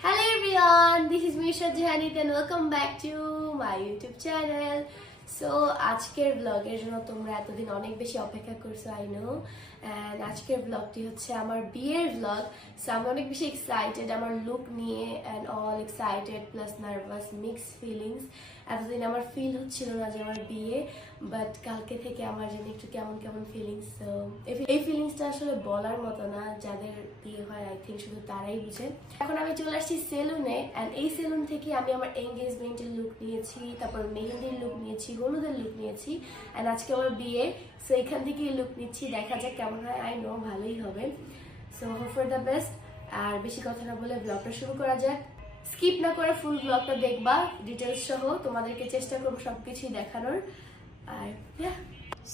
Hello everyone, this is Misha Jahanit and welcome back to my YouTube channel. So আজকের ব্লগের জন্য তোমরা এতদিন অনেক বেশি অপেক্ষা করছো আই নো এন্ড আজকের ব্লগটি হচ্ছে আমার বিয়ের ব্লগ। সো আমি অনেক বেশি এক্সাইটেড আমার লুক নিয়ে and all excited plus nervous mixed feelings. এতদিন আমার ফিল হচ্ছিল না যে আমার বিয়ে, বাট কালকে থেকে আমার যেন একটু কেমন কেমন ফিলিংস। সো এই ফিলিংসটা আসলে বলার মতো না, যাদের বিয়ে হয় আই থিঙ্ক শুধু তারাই বুঝে। এখন আমি চলে আসছি সেলুনে এন্ড এই সেলুন থেকে আমি আমার এঙ্গেজমেন্টের লুক নিয়েছি, তারপর মেহেন্দির লুক নিয়েছি, হলুদের লুক নিয়েছি এন্ড আজকে আমার বিয়ে। সো এখান থেকে লুক নিচ্ছি, দেখা যাক কেমন হয়। আই নো ভালোই হবে। So hope for the best. আর বেশি কথা না বলে ব্লগটা শুরু করা যাক। স্কিপ না করে ফুল ব্লগটা দেখবা ডিটেলস সহ, তোমাদেরকে চেষ্টা করবো সবকিছুই দেখানোর। আর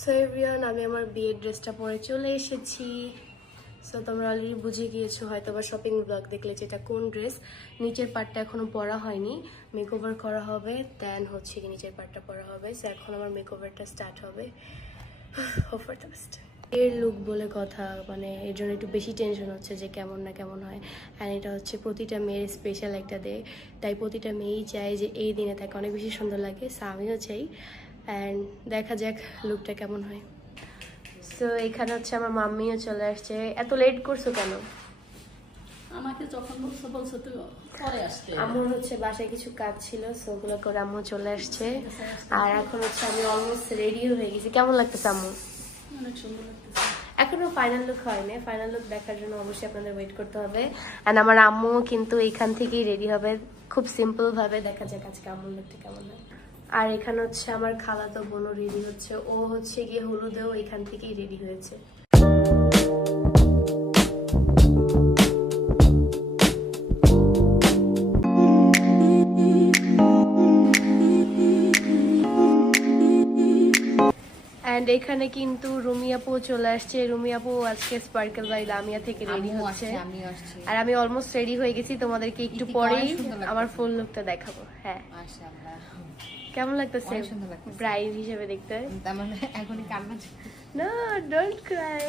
সো এভরিওয়ান, আমি আমার বিয়ের ড্রেসটা পরে চলে এসেছি। সো তোমরা অলরেডি বুঝে গিয়েছো হয়তো বা শপিং ব্লগ দেখলে যেটা কোন ড্রেস। নিচের পার্টটা এখনো পরা হয়নি, মেকওভার করা হবে, দেন হচ্ছে কি নিচের পার্টটা পরা হবে। সো এখন আমার মেকওভারটা স্টার্ট হবে। Hope for the best. এর লুক বলে কথা, মানে এর জন্য একটু বেশি টেনশন হচ্ছে যে কেমন না কেমন হয়। অ্যান্ড এটা হচ্ছে প্রতিটা মেয়ের স্পেশাল একটা ডে, তাই প্রতিটা মেয়েই চায় যে এই দিনে তাকে অনেক বেশি সুন্দর লাগে। সো আমিও চাই, অ্যান্ড দেখা যাক লুকটা কেমন হয়। সো এখানে হচ্ছে আমার মাম্মিও চলে আসছে। এত লেট করছো কেন? আমাকে যখন বলছো তুই পরে আসতে। আমার হচ্ছে বাসায় কিছু কাজ ছিল, সো ওগুলো করে আম্মু চলে আসছে। আর এখন হচ্ছে আমি অলমোস্ট রেডিও হয়ে গেছি। কেমন লাগতেছে আম্মু? অনেক সুন্দর লাগতেছে। এখনো ফাইনাল লুক হয়নি, ফাইনাল লুক দেখার জন্য অবশ্যই আপনাদের ওয়েট করতে হবে। এন্ড আমার আম্মু কিন্তু এইখান থেকেই রেডি হবে খুব সিম্পল ভাবে। দেখা যাক আজকে আম্মুর লুকটা কেমন হয়। আর এখানে হচ্ছে আমার খালাতো বোনও রেডি হচ্ছে, ও হচ্ছে গিয়ে হলুদেও এখান থেকেই রেডি হয়েছে। এন্ড এখানে কিন্তু রুমি আপু চলে আসছে। রুমি আপু আজকে স্পার্কেল বাই লামিয়া থেকে রেডি হচ্ছে, আর আমি অলমোস্ট রেডি হয়ে গেছি। তোমাদেরকে একটু পরেই আমার ফুল লুকটা দেখাবো। হ্যাঁ, কেমন লাগতেছে ব্রাইড হিসেবে দেখতে? না, ডোন্ট ক্রাই।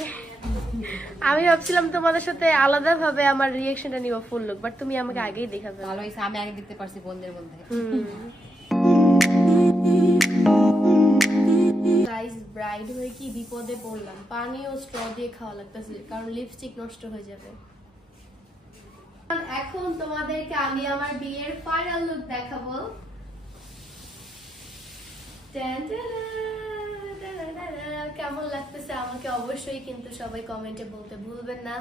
আমি ভাবছিলাম তোমাদের সাথে আলাদা ভাবে আমার রিঅ্যাকশনটা নিব ফুল লুক, বাট তুমি আমাকে আগেই দেখাবে। ভালো হইছে, আমি আগে দেখতে পারছি বন্ধের মধ্যে। গাইস, ব্রাইড হয়ে কি বিপদে পড়লাম। পানি ও স্ট্র দিয়ে খাওয়া লাগতেছে, কারণ লিপস্টিক নষ্ট হয়ে যাবে। এখন তোমাদেরকে আমি আমার বিয়ের ফাইনাল লুক দেখাবো। কেমন লাগতেছে আমাকে অবশ্যই কিন্তু সবাই কমেন্টে বলতে ভুলবেন না।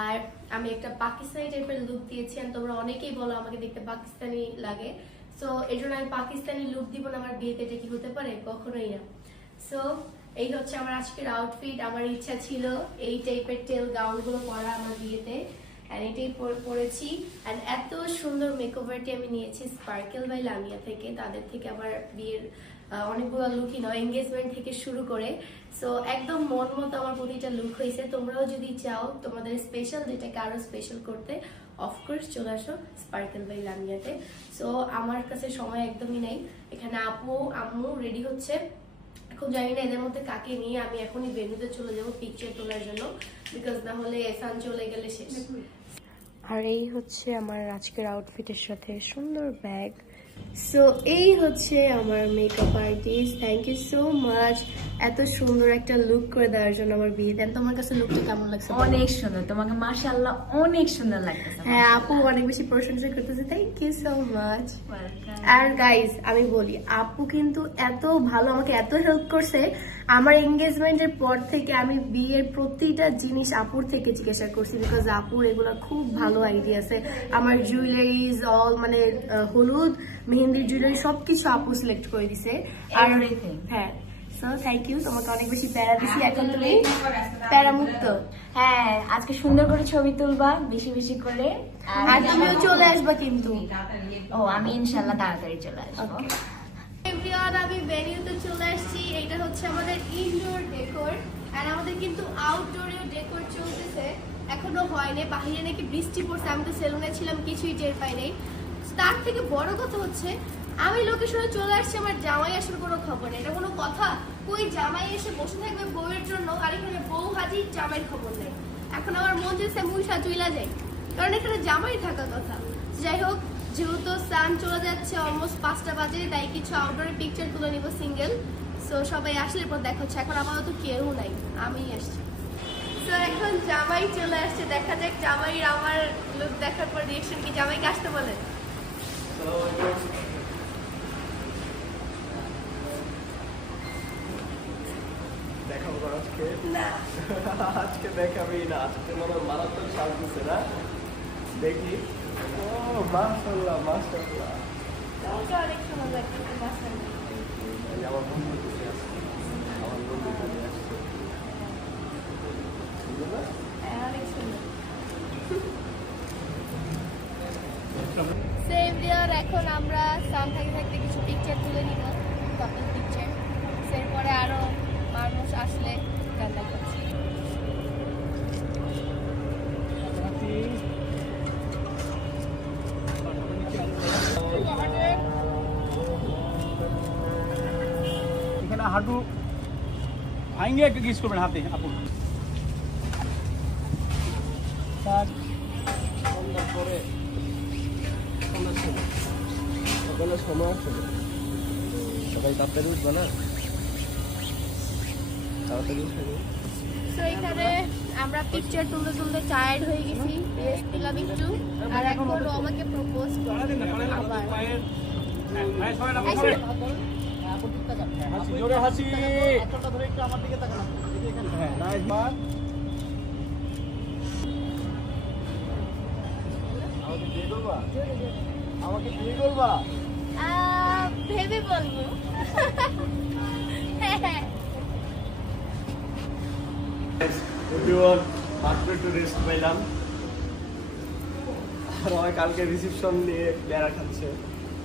আর আমি একটা পাকিস্তানি টাইপের লুক দিয়েছি, আর তোমরা অনেকেই বলো আমাকে দেখতে পাকিস্তানি লাগে। সো এই জন্য আমি পাকিস্তানি লুক দিব না আমার বিয়েতে। এটা কি হতে পারে? কখনোই না। সো এই হচ্ছে আমার আজকের আউটফিট। আমার ইচ্ছা ছিল এই টাইপের টেল গাউন গুলো পরা আমার বিয়েতে, এন্ড এটাই পরেছি। এন্ড এত সুন্দর মেকওভারটি আমি নিয়েছি স্পার্কেল বাই লামিয়া থেকে। তাদের থেকে আমার বিয়ের অনেকগুলো লুকই নয়, এঙ্গেজমেন্ট থেকে শুরু করে। সো একদম মন মতো আমার প্রতিটা লুক হয়েছে। তোমরাও যদি চাও তোমাদের স্পেশাল যেটাকে আরো স্পেশাল করতে, অফকোর্স চলে আসো স্পার্কেল বাই লামিয়াতে। সো আমার কাছে সময় একদমই নাই। এখানে আপু আম্মু রেডি হচ্ছে। এখন জানি না এদের মধ্যে কাকে নিয়ে আমি এখনই ভেন্যুতে চলে যাবো পিকচার তোলার জন্য, বিকজ না হলে সান চলে গেলে শেষ। আর এই হচ্ছে আমার আজকের আউটফিটের সাথে সুন্দর ব্যাগ। সো এই হচ্ছে আমার makeup artist. Thank you so much এত সুন্দর একটা লুক করে দেওয়ার জন্য আমার বিয়ে। দেন তোমার কাছে লুকটা কেমন লাগছে? অনেক সুন্দর, তোমাকে মাশাআল্লাহ অনেক সুন্দর লাগতেছে। হ্যাঁ, আপু অনেক বেশি প্রশংসা করতেছে। Thank you so much. আর গাইজ আমি বলি, আপু কিন্তু এত ভালো, আমাকে এত হেল্প করছে। আমার এঙ্গেজমেন্টের পর থেকে আমি বিয়ের প্রতিটা জিনিস আপুর থেকে জিজ্ঞাসা করছি, বিকজ আপুর এগুলো খুব ভালো আইডিয়া আছে। আমার জুয়েলারিজ অল, মানে হলুদ মেহেন্দির জুয়েলারি সবকিছু আপু সিলেক্ট করে দিছে। আর হ্যাঁ, সো থ্যাংক ইউ। তোমাকে অনেক বেশি প্যারা দিছি, এখন তুমি প্যারা মুক্ত। হ্যাঁ, আজকে সুন্দর করে ছবি তুলবা বেশি বেশি করে। আর তুমিও চলে আসবা কিন্তু। ও, আমি ইনশাআল্লাহ তাড়াতাড়ি চলে আসবো। এভরিওয়ান, আমি ভেন্যুতে চলে আসছি। এটা হচ্ছে আমাদের ইনডোর ডেকোর, আর আমাদের কিন্তু আউটডোরেও ডেকোর চলতেছে। এখনো হয়নি, বাহিরে নাকি বৃষ্টি পড়ছে। আমি তো সেলুনে ছিলাম, কিছুই টের পাই নাই। তার থেকে বড় কথা হচ্ছে আমি লোকেশনে চলে আসছি, আমার জামাই আসার কোনো খবর নেই। এটা কোনো কথা? কই জামাই এসে বসে থাকবে বউয়ের জন্য, আর এখানে বউ হাজির, জামাইয়ের খবর নেই। এখন আমার মন যেছে মুই সাজুইলা যাই, কারণ এখানে জামাই থাকার কথা। সান চলে যাচ্ছে, অলমোস্ট 5টা বাজে, তাই কিছু আউটডোরের পিকচার তুলে নিব সিঙ্গেল। সো সবাই আসলে পর দেখা হচ্ছে। এখন আপাতত কেউ নাই, আমিই আসছি। সো এখন জামাই চলে আসছে, দেখা যাক জামাইয়ের আমার লুক দেখার পর রিয়েকশন কি। জামাইকে আসতে বলে। দেখাবো আজকে না আজকে দেখাবি না, আজকে মনে হয় মারাত্মক সাজ দিচ্ছে না, দেখি। ও মাশাআল্লাহ মাশাআল্লাহ, তোমাকে অনেক সুন্দর লাগছে মাশাআল্লাহ। এই আমার বন্ধু চলে আসছে, আমার বন্ধু চলে আসছে, বুঝলে না? হ্যাঁ, অনেক সুন্দর। সেম ডিয়ার, এখন আমরা সান থাকতে থাকতে কিছু পিকচার তুলে নিব, কাপল পিকচার। এরপরে আরো মানুষ আসলে গান দেখাচ্ছি। এখানে হাঁটু ভাঙে একটু কিস করবেন হাতে আপন। সন্ধ্যার পরে, সন্ধ্যার সময়, সকালের সময় আসছে, সবাই তাড়াতাড়ি উঠবে না, তাড়াতাড়ি উঠে নি। তো এখানে আমরা পিকচার তুলতে তুলতে টায়ার্ড হয়ে গেছি, রেস্ট নিলাম একটু। আর এখন ও আমাকে প্রপোজ করছে আবার। হাসি জোরে হাসি, হ্যাঁ নাইস মান। আমাকে বিয়ে করবা? আমাকে বিয়ে করবা? ভেবে বলবো। এভরিওয়ান, মাত্র একটু রেস্ট পাইলাম, আর আমার কালকে রিসেপশন নিয়ে প্লেয়ার খাচ্ছে।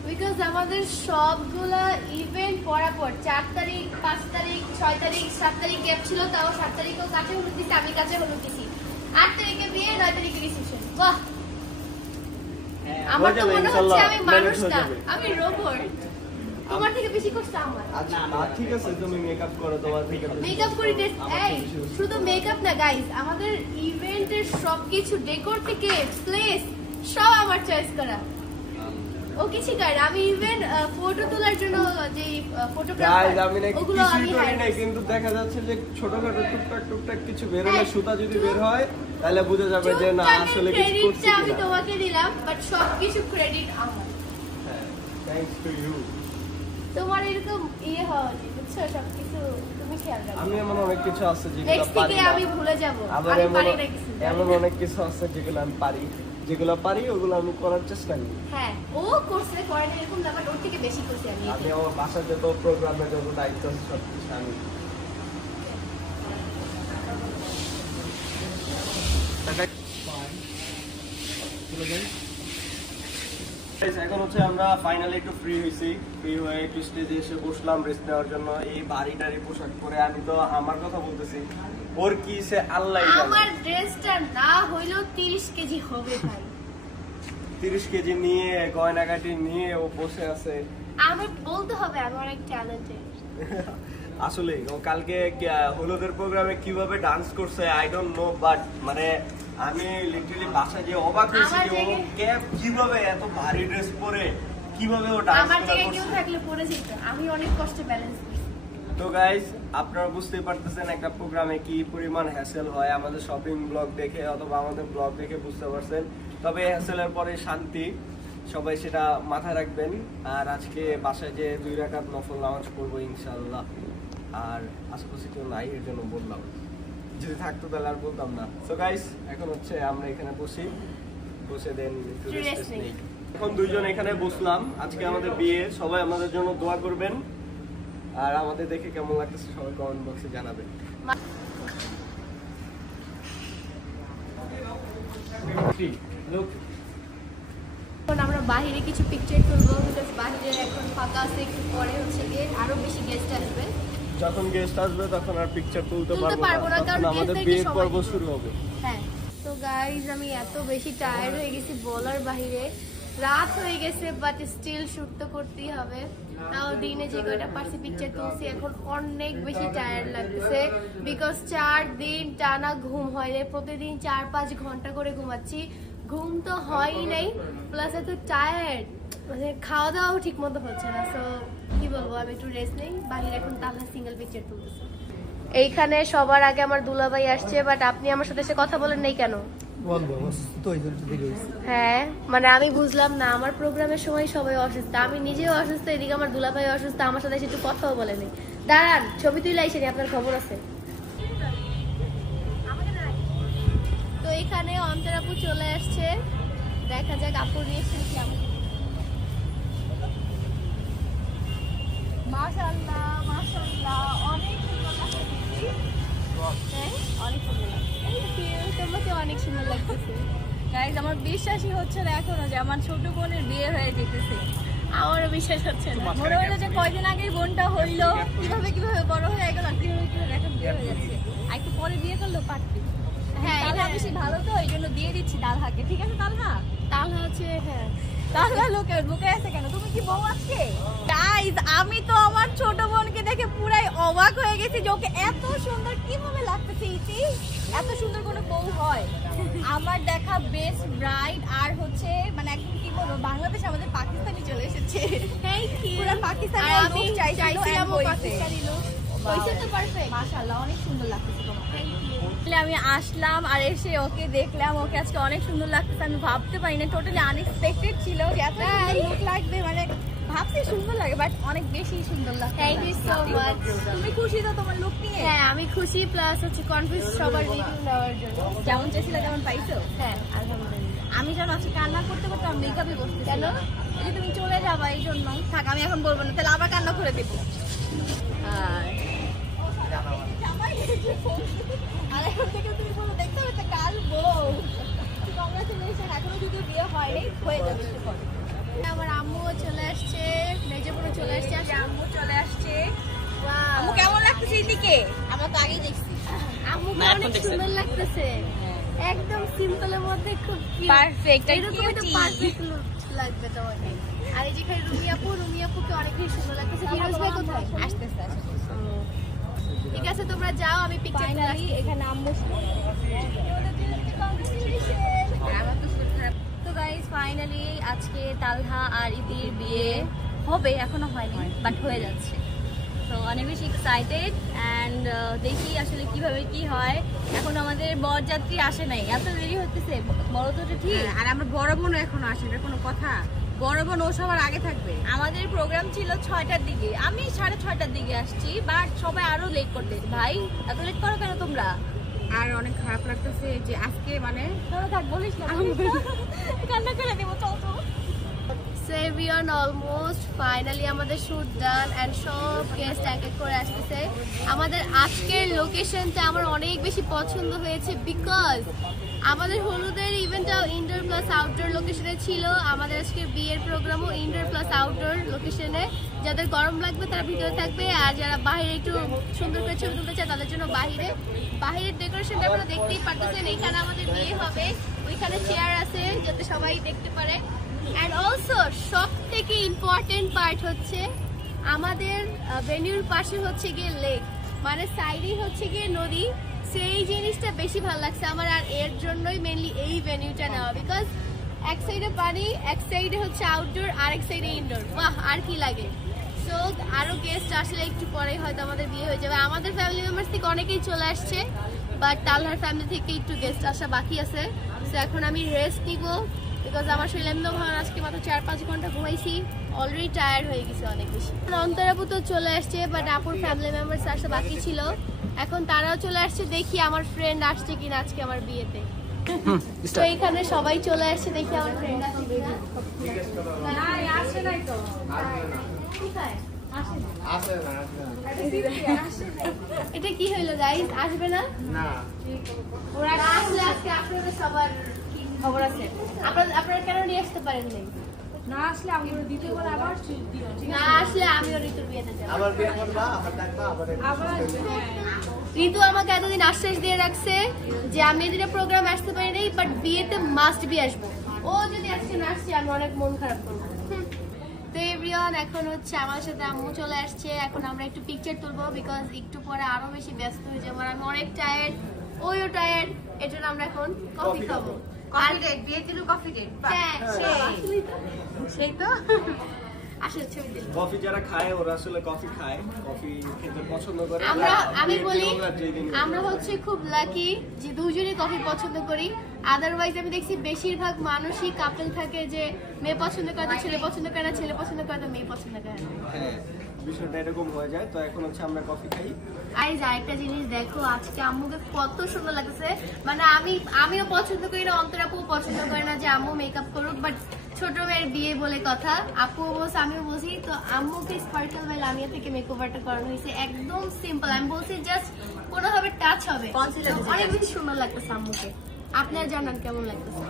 বিকজ আমাদের সবগুলা ইভেন্ট পরাপর 4 তারিখ, 5 তারিখ, 6 তারিখ, 7 তারিখ গ্যাপ ছিল, তাও 7 তারিখেও কাছে হলুদ দিছি, আমি কাছে হলুদ দিছি। 8 তারিখে বিয়ে, 9 তারিখে রিসেপশন। বাহ, আমার তো মনে হচ্ছে আমি মানুষ না, আমি রোবট। তোমার থেকে বেশি করছে আমার। আচ্ছা ঠিক আছে, তুমি মেকআপ করো, তোমার থেকে মেকআপ করি, এই শুধু মেকআপ না গাইস, আমাদের ইভেন্টের সবকিছু ডেকোর থেকে প্লেস সব আমার চয়েস করা। ও কিছু করে, আমি ইভেন ফটো তোলার জন্য যে ফটোগ্রাফার গাইস আমি নাকি ওগুলো আমি কিছুই করি hire নাই, করছি। কিন্তু দেখা যাচ্ছে যে ছোটখাটো টুকটাক কিছু বের হলে, সুতা যদি বের হয় তাহলে বোঝা যাবে যে না আসলে কিছু করছি ক্রেডিটটা আমি কিনা। তোমাকে দিলাম, বাট সবকিছু ক্রেডিট আমার। হ্যাঁ, থ্যাঙ্কস টু ইউ। তোমার এরকম ইয়ে হওয়া উচিত, বুঝছো? সবকিছু তুমি খেয়াল রাখো। আমি এমন অনেক কিছু আছে যেগুলো নেক্সট পারি থেকে না, আমি ভুলে যাব, আবার আমি এমন পারি না কিছু। এমন অনেক কিছু আছে যেগুলো আমি পারি, যেগুলো পারি ওগুলো আমি করার চেষ্টা করি। হ্যাঁ, ও করছে করে না এরকম না, বাট ওর থেকে বেশি করছি আমি। আমি আমার বাসায় যত প্রোগ্রামে যত দায়িত্ব আছে সব কিছু আমি। Guys, এখন হচ্ছে আমরা ফাইনালি একটু ফ্রি হয়েছি, ফ্রি হয়ে একটু স্টেজে এসে বসলাম রেস্ট নেওয়ার জন্য। এই ভারী টারি পোশাক পরে আমি তো আমার কথা বলতেছি, ওর কি সে আল্লাহ আমার ড্রেসটা না হইলেও 30 কেজি হবে ভাই। 30 কেজি নিয়ে গয়নাগাটি নিয়ে ও বসে আছে। আমি বলতে হবে আমি অনেক ট্যালেন্টেড। আসলে ও কালকে হলুদের প্রোগ্রামে কিভাবে ডান্স করছে আই ডোন্ট নো, বাট মানে আমি লিটারালি বাসায় যে অবাক হয়েছি যে ও কিভাবে এত ভারী ড্রেস পরে কিভাবে ও ডান্স আমার জায়গায় কেউ করছে। থাকলে পড়ে যেত, আমি অনেক কষ্টে ব্যালেন্স করছি। তো গাইস, আপনারা বুঝতে পারতেছেন একটা প্রোগ্রামে কি পরিমাণ হ্যাসেল হয়, আমাদের শপিং ব্লগ দেখে অথবা আমাদের ব্লগ দেখে বুঝতে পারছেন। তবে হ্যাসেলের পরে শান্তি, সবাই সেটা মাথায় রাখবেন। আর আজকে বাসায় যে 2 রাকাত নফল নামাজ পড়বো ইনশাআল্লাহ। আর আশেপাশে কেউ নাই এর জন্য বললাম, যদি থাকতো তাহলে আর বলতাম না। সো গাইস, এখন হচ্ছে আমরা এখানে বসে দেন একটু রেস্ট নেই। এখন দুইজন এখানে বসলাম, আজকে আমাদের বিয়ে, সবাই আমাদের জন্য দোয়া করবেন। আর আমাদের দেখে কেমন লাগতেছে সবাই কমেন্ট বক্সে জানাবেন। এখন আমরা বাইরে কিছু পিকচার তুলবো, বিকজ বাইরে এখন ফাঁকা আছে, একটু পরে হচ্ছে গিয়ে আরো বেশি গেস্ট আসবে। যখন গেস্ট আসবে তখন আর পিকচার তুলতে তুলতে পারবো পারবো না, না, কারণ তখন আমাদের guest-দেরকে বিয়ের সময় পর্ব দিতে শুরু হবে। হ্যাঁ, তো গাইজ আমি এত বেশি টায়ার্ড হয়ে গেছি বলার বাহিরে। রাত হয়ে গেছে, বাট স্টিল শুট তো করতেই হবে। তাও দিনে যে কয়টা পারছি পিকচার তুলছি, এখন অনেক বেশি টায়ার্ড লাগতেছে, বিকজ 4 দিন টানা ঘুম হয় না, প্রতিদিন 4-5 ঘন্টা করে ঘুমাচ্ছি। ঘুম তো হয়ই নাই, প্লাস এত টায়ার্ড। মানে খাওয়া দাওয়াও ঠিক মতো হচ্ছে না, সো কি বলবো, আমি একটু রেস্ট নেই। বাহিরে এখন তালহা সিঙ্গেল পিকচার তুলতেছে। এইখানে সবার আগে আমার দুলাভাই আসছে, বাট আপনি আমার সাথে এসে কথা বলেন নাই কেন? হ্যাঁ মানে আমি বুঝলাম না, আমার প্রোগ্রামের সময় সবাই অসুস্থ, আমি নিজেও অসুস্থ, এদিকে আমার দুলাভাই অসুস্থ, আমার সাথে এসে একটু কথাও বলেনি। দাঁড়ান, ছবি তুলে আইসেনি, আপনার খবর আছে। তো এখানে অন্তর আপু চলে আসছে, দেখা যাক আপু রিয়েকশন কি। মাশাআল্লাহ মাশাআল্লাহ, অনেক সুন্দর লাগতেছে। হ্যাঁ অনেক সুন্দর লাগছে, তোমাকে অনেক সুন্দর লাগতেছে। গাইজ আমার বিশ্বাসই হচ্ছে না এখনো যে আমার ছোট বোনের বিয়ে হয়ে যেতেছে। আমারও বিশ্বাস হচ্ছে না। মনে হলো যে কয়দিন আগেই বোনটা হইলো, কিভাবে কিভাবে বড় হয়ে গেল, আর কিভাবে কিভাবে এখন বিয়ে হয়ে যাচ্ছে। আর একটু পরে বিয়ে করলো পারতি। হ্যাঁ তালহা বেশি ভালো তো, এই জন্য দিয়ে দিচ্ছি তালহাকে। ঠিক আছে তালহা? তাহলে হচ্ছে হ্যাঁ তাহলে লুকে আছে কেন? তুমি কি বউ আজকে? গাইজ আমি তো আমার ছোট বোনকে দেখে পুরাই অবাক হয়ে গেছি যে ওকে এত সুন্দর কিভাবে লাগতেছে। ইতি এত সুন্দর কোনো বউ হয়? আমার দেখা বেস্ট ব্রাইড আর হচ্ছে মানে একদম কি বলবো, বাংলাদেশ আমাদের পাকিস্তানি চলে এসেছে। Thank you. পুরো পাকিস্তানি আর আমি look চাইছিলাম চাইছিলাম পাকিস্তানি লুক, হইছে তো পারফেক্ট। মাশাআল্লাহ অনেক সুন্দর লাগতেছে তোমাকে। Thank you. আমি আসলাম আর এসে ওকে দেখলাম, ওকে আজকে অনেক সুন্দর লাগতেছে। আমি ভাবতে পারি না, টোটালি আনএক্সপেক্টেড ছিল যে এত লুক লাগবে, মানে ভাবছি সুন্দর লাগে বাট অনেক বেশি সুন্দর লাগে। Thank you so much. তুমি খুশি তো তোমার লুক নিয়ে? হ্যাঁ আমি খুশি, প্লাস হচ্ছে কনফিউজ সবার রিভিউ নেওয়ার জন্য। যেমন চেয়েছিলে তেমন পাইছো? হ্যাঁ আলহামদুলিল্লাহ। আমি যেন আজকে কান্না করতে করতে আমার মেকআপই বসতে। কেন? এই যে তুমি চলে যাবা এই জন্য। থাক আমি এখন বলবো না, তাহলে আবার কান্না করে দেবো। আর এখন থেকে তুমি পুরো দেখতে হবে একটা কাল বউ। কংগ্রাচুলেশন, এখনো যদি বিয়ে হয়নি, হয়ে যাবে একটু পরে। আমার আম্মুও চলে আসছে, মেজবুড়ো চলে আসছে, আর আম্মু চলে আসছে। Wow. আম্মু কেমন লাগতেছে এদিকে? আমরা তো আগেই দেখছি। আম্মুকে অনেক সুন্দর লাগতেছে, একদম সিম্পলের মধ্যে খুব Perfect, আর এরকমই তো cutie। পারফেক্ট লুক লাগবে তোমাকে। আর এই যেখানে রুমি আপুকে অনেক বেশি সুন্দর লাগতেছে। ফিরোজ ভাই কোথায়? আসতেছে। ঠিক আছে তোমরা যাও, আমি পিকচার তুলে ফাইনালি আসছি। এখানে আম্মু। তো গাইস ফাইনালি আজকে তালহা আর ইদির বিয়ে হবে, এখনো হয়নি বাট হয়ে যাচ্ছে। তো অনেক বেশি এক্সাইটেড অ্যান্ড দেখি আসলে কিভাবে কি হয়। এখন আমাদের বরযাত্রী আসে নাই, এত দেরি হতেছে। বড় তো ঠিক, আর আমার বড় বোনও এখনো আসে, এটা কোনো কথা? বড় বোন ও সবার আগে থাকবে। আমাদের প্রোগ্রাম ছিল 6টার দিকে, আমি 6:30টার দিকে আসছি, বাট সবাই আরো লেট করতে। ভাই এত লেট করো কেন তোমরা? আর অনেক খারাপ লাগতেছে যে আজকে মানে তোরা থাক, বলিস না, কান্না করে দেবো। চল চল। So everyone, almost finally আমাদের শুট ডান এন্ড সব গেস্ট এক এক করে আসতেছে। আমাদের আজকের লোকেশনটা আমার অনেক বেশি পছন্দ হয়েছে, বিকজ আমাদের হলুদের ইভেন্টটাও ইনডোর প্লাস আউটডোর লোকেশনে ছিল। আমাদের আজকের বিয়ের প্রোগ্রামও ইনডোর প্লাস আউটডোর লোকেশনে। যাদের গরম লাগবে তারা ভিতরে থাকবে, আর যারা বাইরে একটু সুন্দর করে ছবি তুলতে চায় তাদের জন্য বাহিরের ডেকোরেশনটা আপনারা দেখতেই পারতেছেন। এখানে আমাদের বিয়ে হবে, ওইখানে চেয়ার আছে যাতে সবাই দেখতে পারে। অ্যান্ড অলসো সব থেকে ইম্পর্টেন্ট পার্ট হচ্ছে আমাদের ভেন্যুর পাশে হচ্ছে গিয়ে লেক, মানে সাইডেই হচ্ছে গিয়ে নদী। সেই জিনিসটা বেশি ভালো লাগছে আমার, আর এর জন্যই মেনলি এই ভেন্যুটা নেওয়া, বিকজ এক সাইডে পানি, এক সাইডে হচ্ছে আউটডোর, আর এক সাইডে ইনডোর। বাহ, আর কি লাগে। সো আরো গেস্ট আসলে একটু পরে হয়তো আমাদের বিয়ে হয়ে যাবে। আমাদের ফ্যামিলি মেম্বার্স থেকে অনেকেই চলে আসছে, বাট তালহার ফ্যামিলি থেকে একটু গেস্ট আসা বাকি আছে। সো এখন আমি রেস্ট নিব, বিকজ আমার শরীর এমন ভালো, আজকে মাত্র 4-5 ঘন্টা ঘুমাইছি, অলরেডি টায়ার্ড হয়ে গেছে অনেক বেশি। অন্তরাপু তো চলে আসছে, বাট আপুর ফ্যামিলি মেম্বার্স আসা বাকি ছিল, এখন তারাও চলে আসছে। দেখি আমার ফ্রেন্ড আসছে কিনা আজকে আমার বিয়েতে। তো এখানে সবাই চলে আসছে, দেখি আমার ফ্রেন্ড আসছে কিনা। আসে নাই তো। কোথায়? এটা কি হইলো গাইস, আসবে না? ওরা আসলে আজকে আপনাদের সবার কি খবর আছে? আপনারা কেন নিয়ে আসতে পারেন নাই? না আসলে আমি ওর দ্বিতীয় বার আবার না আসলে আমিও ঋতুর বিয়েতে যাবো। আবার বিয়ে করবা, আবার ডাকবা, আবার ঋতু আমাকে এতদিন আশ্বাস দিয়ে রাখছে যে আমি এদিনে প্রোগ্রাম আসতে পারি নাই, বাট বিয়েতে মাস্ট বি আসবো। ও যদি আজকে না আসছে আমি অনেক মন খারাপ করবো। তো এভরিওয়ান, এখন হচ্ছে আমার সাথে আম্মু চলে আসছে, এখন আমরা একটু পিকচার তুলবো, বিকজ একটু পরে আরো বেশি ব্যস্ত হয়ে যাবো। আর আমি অনেক টায়ার্ড, ওইও টায়ার্ড, এর জন্য আমরা এখন কফি খাবো। আর বিয়ের জন্য কফি ডেট। হ্যাঁ, আসলেই তো। সেই তো আসলে ছবি দিল। কফি যারা খায় ওরা আসলে কফি খায়, কফি খেতে পছন্দ করে। আমি বলি যেদিন আমরা হচ্ছে খুব লাকি যে দুজনেই কফি পছন্দ করি। আদারওয়াইজ আমি দেখছি বেশিরভাগ মানুষই কাপল থাকে যে মেয়ে পছন্দ করে তো ছেলে পছন্দ করে না, ছেলে পছন্দ করে তো মেয়ে পছন্দ করে না। হ্যাঁ বিষয়টা এরকম হয়ে যায়। তো এখন হচ্ছে আমরা কফি খাই। গাইস আরেকটা জিনিস দেখো, আজকে আম্মুকে কত সুন্দর লাগতেছে। মানে আমিও পছন্দ করি না, অন্তরাপুও পছন্দ করে না যে আম্মু মেকআপ করুক, বাট ছোট মেয়ের বিয়ে বলে কথা, আপুও বলছে আমিও বলছি। তো আম্মুকে স্পার্কেল বাই লামিয়া থেকে মেকওভারটা করানো হয়েছে একদম সিম্পল। আমি বলছি জাস্ট কোনোভাবে টাচ হবে, অনেক বেশি সুন্দর লাগতেছে আম্মুকে। আপনারা জানান কেমন লাগতেছে।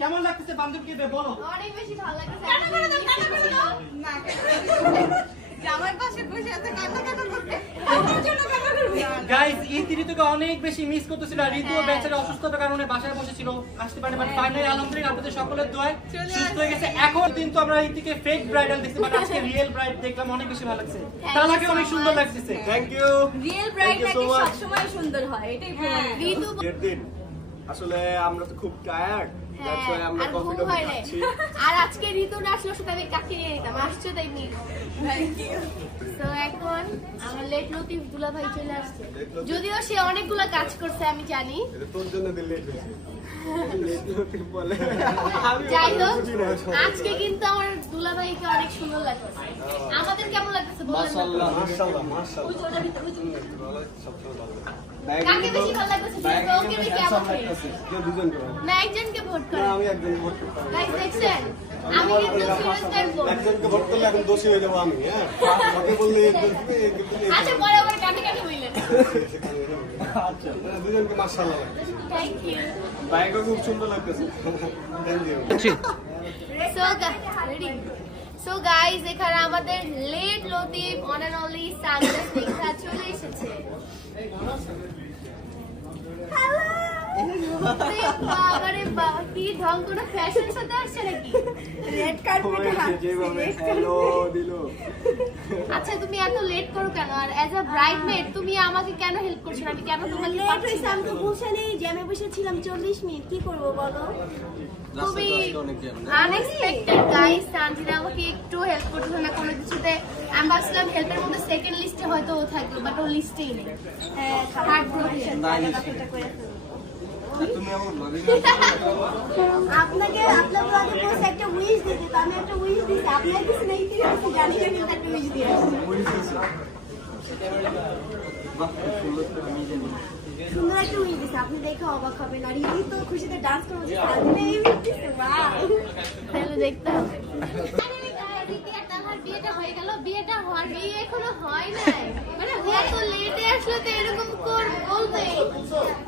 কেমন লাগতেছে বান্ধবকে বলো? অনেক বেশি ভালো লাগতেছে। আমার পাশে বসে আছে কান্না কান্না করতে। গাইস ঈদ ঋতুকে অনেক বেশি মিস করতেছিল। আর ঋতু বেচারা অসুস্থতার কারণে বাসায় বসেছিল, আসতে পারে, বাট ফাইনালি আলহামদুলিল্লাহ আপনাদের সকলের দোয়ায় সুস্থ হয়ে গেছে। এখন কিন্তু আমরা ঈদকে ফেক ব্রাইডাল দেখছি, বাট আজকে রিয়েল ব্রাইড দেখলাম, অনেক বেশি ভালো লাগছে। তালাকে অনেক সুন্দর লাগতেছে। Thank you. রিয়েল ব্রাইড নাকি সবসময় সুন্দর হয়, এটাই প্রমাণ। ঋতু এর দিন আসলে আমরা তো খুব টায়ার্ড, হ্যাঁ, আমরা আর কফি ঘুম হয় নাই। খাচ্ছি। আর আজকে ঋতু না আসলে সাথে আমি কাকে নিয়ে নিতাম, আসছে তাই নিয়ে। তো এখন আমার লেট লতিফ দুলা ভাই চলে আসছে, যদিও সে অনেকগুলো কাজ করছে আমি জানি। এটা তোর জন্য দিন লেট হয়েছে। লেট হতে বলে যাই হোক আজকে কিন্তু আমার দুলা ভাইকে অনেক সুন্দর লাগছে। আমাদের কেমন লাগছে বলেন? মাশাআল্লাহ মাশাআল্লাহ মাশাআল্লাহ। ওই যে ওটার ভিতরে, ওই যে ওটার ভিতরে। সবসময় ভালো। কাকে বেশি ভালো লাগছে? ওকে বেশি আমাকে কেউ দুজন করে। না একজনকে ভোট করে। আমি একজন ভোট করতে পারি। গাইস দেখছেন আমি কিন্তু সিরিয়াস করব। একজনকে ভোট করলে এখন দোষী হয়ে যাবো আমি। হ্যাঁ ওকে বললে আচ্ছা পরে আবার কাটে কাটে হইলেন। আচ্ছা দুজনকে মাশাআল্লাহ লাগছে। Thank you. বাইকও খুব সুন্দর লাগতেছে। Thank you. সো গাইস এখানে আমাদের late Latif one and only sunglasses দেখা চলে এসেছে। বাবারে বাবা, কি ঢং করে ফ্যাশন সাথে আসছে নাকি? রেড কার্পেটে যেভাবে হ্যালো দিল। আচ্ছা তুমি এত লেট করো কেন? আর অ্যাজ আ ব্রাইডমেড তুমি আমাকে কেন হেল্প করছো না? আমি কেন তোমাকে লেট পাচ্ছি হয়েছে, না? আমি তো বসে নেই, জ্যামে বসেছিলাম 40 মিনিট, কি করবো বলো? খুবই আনএক্সপেক্টেড গাইস। সানজিদা আমাকে একটু হেল্প করতেছে না কোনো কিছুতে। আমি ভাবছিলাম হেল্পের মধ্যে সেকেন্ড লিস্টে হয়তো ও থাকবে, বাট ও লিস্টেই নেই। হ্যাঁ, Heart broken. কথাটা করে ফেলবো। তুমি আমার ভাবি আপনাকে আপনার ব্লগে পোস্ট একটা উইশ দিয়ে দিত, আমি একটা উইশ দিয়েছি, আপনার কিছু নেই কি আছে জানি না, কিন্তু একটা উইশ দিয়ে আসছি। সুন্দর একটা উইশ দিয়েছে, আপনি দেখে অবাক হবেন। আর ইনি তো খুশিতে ডান্স করছে, সারাদিনে এই উইশ দিচ্ছে, বাহ। তাহলে দেখতে হবে। বিয়েটা হয়ে গেল, বিয়েটা হওয়ার বিয়ে এখনো হয় নাই। মানে এত লেটে আসলে তো এরকম বলবে,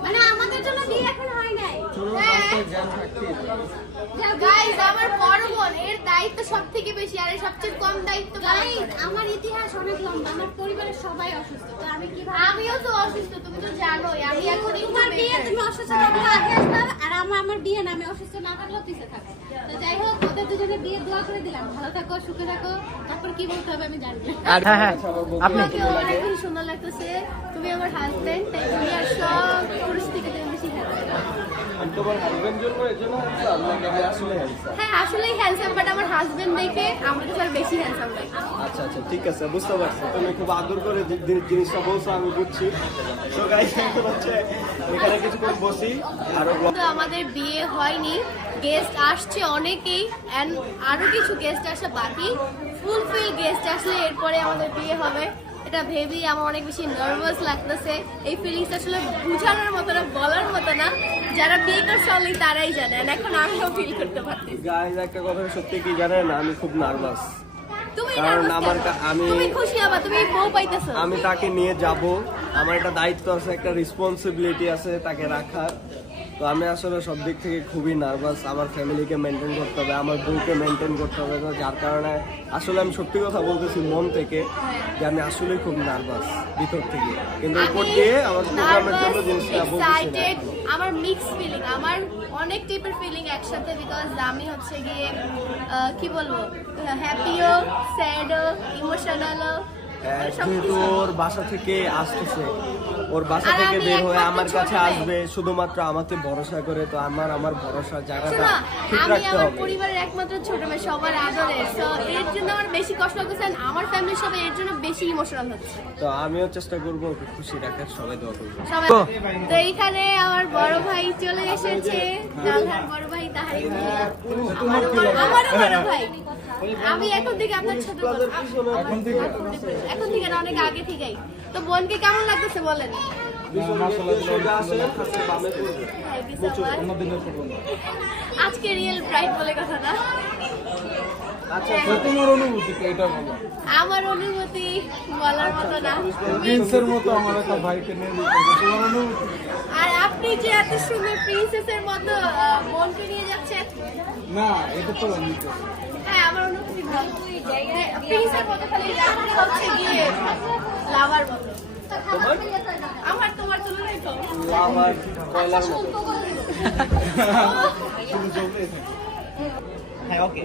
মানে আমাদের জন্য বিয়ে এখন হয় নাই। গাইস আমার বড় বোন এর দায়িত্ব সব থেকে বেশি, আর সবচেয়ে কম দায়িত্ব গাইস। আমার ইতিহাস অনেক লম্বা, আমার পরিবারের সবাই অসুস্থ, তো আমি কি আমিও তো অসুস্থ, তুমি তো জানোই। আমি এখন তোমার বিয়ে তুমি অসুস্থ থাকলে আগে আসবে, আর আমার বিয়ে না, আমি অসুস্থ না থাকলেও পিছে থাকো। তো যাই হোক, ওদের দুজনে বিয়ে দোয়া করে দিলাম, ভালো থাকো, সুখে থাকো। তারপর কি বলতে হবে আমি জানি না। আর হ্যাঁ তোমাকে অনেক বেশি সুন্দর লাগতেছে, তুমি আমার হাজবেন্ড, তাই তুমি আর সব পুরুষ থেকে তুমি বেশি হ্যান্ডসাম। তোমার হাজবেন্ড জন্য এর জন্য আসলে হ্যাঁ আসলেই হ্যান্ডসাম, বাট আমার হাজবেন্ড দেখে আমার কাছে আর বেশি হ্যান্ডসাম লাগে। আচ্ছা আচ্ছা ঠিক আছে বুঝতে পারছি, তুমি খুব আদর করে জিনিসটা বলছো, আমি বুঝছি। তো গাইস এখন হচ্ছে এখানে কিছুক্ষণ বসি আরো কিন্তু আমাদের বিয়ে হয়নি, গেস্ট আসছে অনেকেই, এন্ড আরো কিছু গেস্ট আসা বাকি। ফুলফিল গেস্ট আসলে এরপরে আমাদের বিয়ে হবে, এটা ভেবেই আমার অনেক বেশি নার্ভাস লাগতেছে। এই ফিলিংস আসলে বোঝানোর মতো না, বলার মতো না। যারা বিয়ে করছে অনলি তারাই জানেন, এখন আমিও ফিল করতে পারছি। গাইস একটা কথা সত্যি কি জানেন, আমি খুব নার্ভাস। তুমি কারণ nervous কেন? তুমি খুশি হবা, তুমি বউ পাইতেছো। আমি তাকে নিয়ে যাব, আমার একটা দায়িত্ব আছে, একটা রেসপন্সিবিলিটি আছে তাকে রাখার। তো আমি আসলে সব দিক থেকে খুবই নার্ভাস। আমার ফ্যামিলিকে মেনটেন করতে হবে, আমার বউকে মেনটেন করতে হবে, তো যার কারণে আসলে আমি সত্যি কথা বলতেছি মন থেকে যে আমি আসলে খুব নার্ভাস ভিতর থেকে, কিন্তু উপর দিয়ে আমার প্রোগ্রামের জন্য জিনিসটা বলতেছি না। আমার মিক্স ফিলিং, আমার অনেক টাইপের ফিলিং একসাথে, বিকজ আমি হচ্ছে গিয়ে কি বলবো, হ্যাপিও, স্যাডও, ইমোশনালও, যেহেতু ওর বাসা থেকে আসতেছে, ওর বাসা আর থেকে আমি বের হয়ে একমাত্র আমার কাছে ছোট মেয়ে। আসবে শুধুমাত্র আমাকে ভরসা করে। তো আমার ভরসা জায়গাটা শোনো, ঠিক আমি রাখতে আমার হবে। পরিবারের একমাত্র ছোট মেয়ে, সবার আদরের। So, এর জন্য আমার বেশি কষ্ট লাগছে, and আমার ফ্যামিলির সবাই এর জন্য বেশি ইমোশনাল হচ্ছে। তো আমিও চেষ্টা করবো ওকে খুশি রাখার, সবাই দোয়া করবো। সবাই তো এইখানে আমার বড় ভাই চলে এসেছে, তালহার বড় ভাই তাহারি ভাইয়া, আমারও বড় ভাই। আমি এখন থেকে আপনার ছোট বোন। এখন থেকে না, অনেক আগে থেকেই। তো বোনকে কেমন লাগতেছে বলেন? Thank you so much. আজকে রিয়েল ব্রাইট বলে কথা না। তোমার অনুভূতি কি এটা বলো? আমার অনুভূতি বলার মতো না। প্রিন্সের মতো আমার একটা ভাইকে নিয়ে দিতে তোমার অনুভূতি? আর আপনি যে এত সুন্দর প্রিন্সেসের মতো বোনকে নিয়ে যাচ্ছেন, না এটা তো নিতে হ্যাঁ আমার অনুভূতি ভালো। প্রিন্সের মতো খালি রাখতে হচ্ছে গিয়ে লাভার মতো। আমার তোমার তুলনায় কম। আমার কয়লার মতো। হ্যাঁ, ওকে।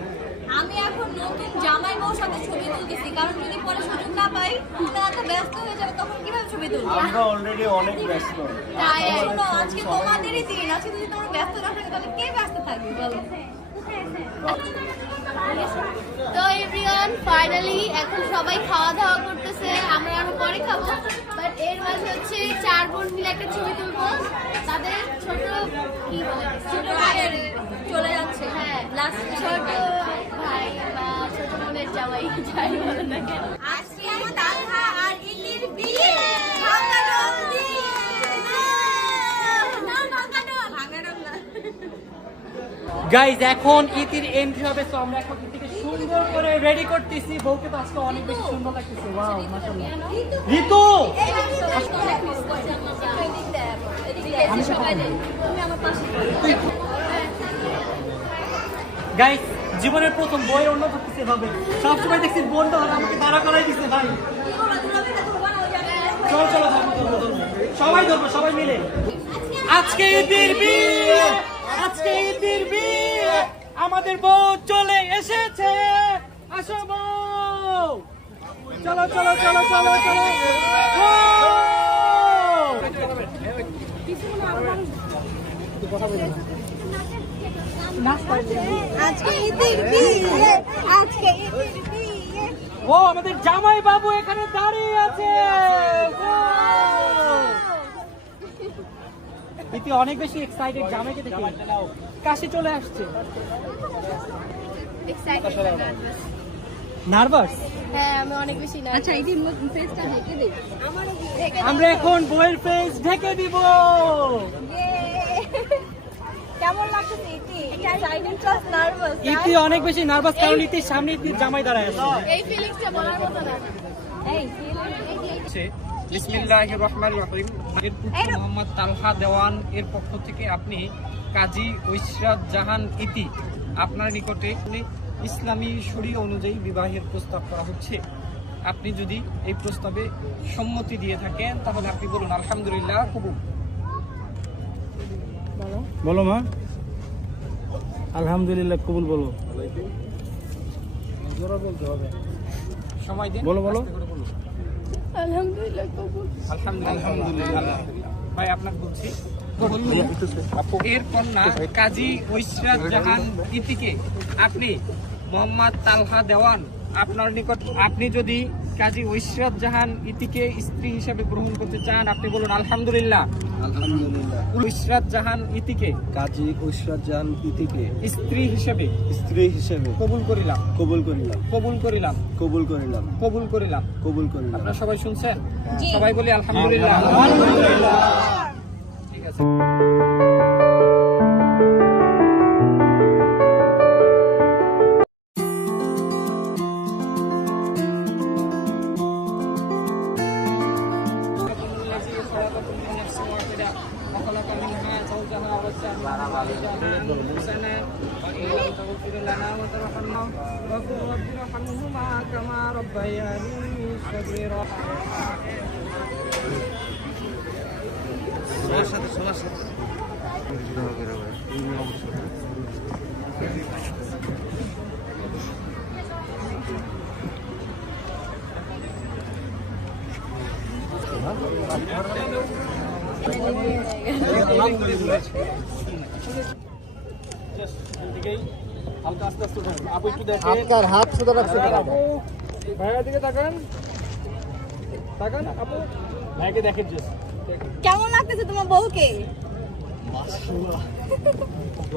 আমি এখন নতুন জামাই বউর সাথে ছবি তুলতেছি, কারণ যদি পরে সুযোগ না পাই তোমরা এত ব্যস্ত হয়ে যাবে, তখন কিভাবে ছবি তুলবো? আমরা অলরেডি অনেক ব্যস্ত। তাই শোনো, আজকে তোমাদেরই দিন, আজকে যদি তোমরা ব্যস্ত না থাকে তাহলে কে ব্যস্ত থাকবে বলো? তো এভরিওয়ান, ফাইনালি এখন সবাই খাওয়া দাওয়া করতেছে, আমরা আরো পরে খাবো। বাট এর মাঝে হচ্ছে 4 বোন মিলে একটা ছবি তুলবো। তাদের ছোট কি বলে, ছোট ভাইয়ের চলে যাচ্ছে, হ্যাঁ লাস্ট ছোট ভাই বা ছোট বোনের জামাই, যাই বলে না কেন। আজকে তালহা আর ইতির বিয়ে। ভাঙাডোল দিয়ে। না, ভাঙাডোল না। গাইজ এখন ইতির এন্ট্রি হবে, তো আমরা এখন ইতিকে সুন্দর করে রেডি করতেছি। বউকে তো আজকে অনেক বেশি সুন্দর লাগতেছে। ওয়াও, মাশাআল্লাহ। ঋতু গাইজ, জীবনের প্রথম বইয়ের অন্য করতেছে ভাবে, সবসময় দেখছি বোনটা আমাকে দাঁড়া করাই দিচ্ছে। ভাই চলো চলো, সবাই ধরবো, সবাই মিলে। আজকে ঈদের বিয়ে, আজকে ঈদের বিয়ে, আমাদের বউ চলে এসেছে। আসো বউ, চলো চলো চলো চলো চলো। আজকে ইতির বিয়ে। আজকে ইতির বিয়ে। ও আমাদের জামাই বাবু এখানে দাঁড়িয়ে আছে। ইতি অনেক বেশি এক্সাইটেড জামাইকে দেখে, কাশি চলে আসছে। নার্ভাস? হ্যাঁ আমি অনেক বেশি না। আচ্ছা, ইতির ফেসটা ঢেকে দে। আমরা এখন বইয়ের ফেস ঢেকে দিব। কেমন লাগছে ইতি? Excited plus nervous. ইতি অনেক বেশি নার্ভাস, কারণ ইতির সামনে ইতির জামাই দাঁড়ায় আছে। এই ফিলিংসটা বলার মতো না। এই বিসমিল্লাহির রহমানির রহিম। এর পুত্র মোহাম্মদ তালহা দেওয়ান এর পক্ষ থেকে আপনি কাজী ঐশরাত জাহান ইতি আপনার নিকটে ইসলামী শরীয়ত অনুযায়ী বিবাহের প্রস্তাব করা হচ্ছে। আপনি যদি এই প্রস্তাবে সম্মতি দিয়ে থাকেন তাহলে আপনি বলুন আলহামদুলিল্লাহ কবুল। বলো মা। আলহামদুলিল্লাহ কবুল বলো। সময় দিন, বলো বলো। আস্তে করে বলুন। আলহামদুলিল্লাহ কবুল। আলহামদুলিল্লাহ। ভাই আপনাকে বলছি, এর কন্যা কাজী ঐশরাত জাহান ইতিকে আপনি মোহাম্মদ তালহা দেওয়ান আপনার নিকট, আপনি যদি কাজী ঐশরাত জাহান ইতিকে স্ত্রী হিসেবে গ্রহণ করতে চান আপনি বলুন আলহামদুলিল্লাহ। আলহামদুলিল্লাহ। ঐশরাত জাহান ইতিকে কাজী ঐশরাত জাহান ইতিকে স্ত্রী হিসেবে হিসেবে কবুল করিলাম, কবুল করিলাম, কবুল করিলাম, কবুল করিলাম, কবুল করিলাম। কবুল করিলাম। আপনারা সবাই শুনছেন? সবাই বলি আলহামদুলিল্লাহ। ঠিক আছে। হালকা আস্তে আস্তে উঠান। আপু একটু দেখেন। আপনার হাত সোজা রাখছে কেন? আপু, ভাইয়ার দিকে তাকান। তাকান আপু। ভাইকে দেখেন just। কেমন লাগতেছে তোমার বউকে?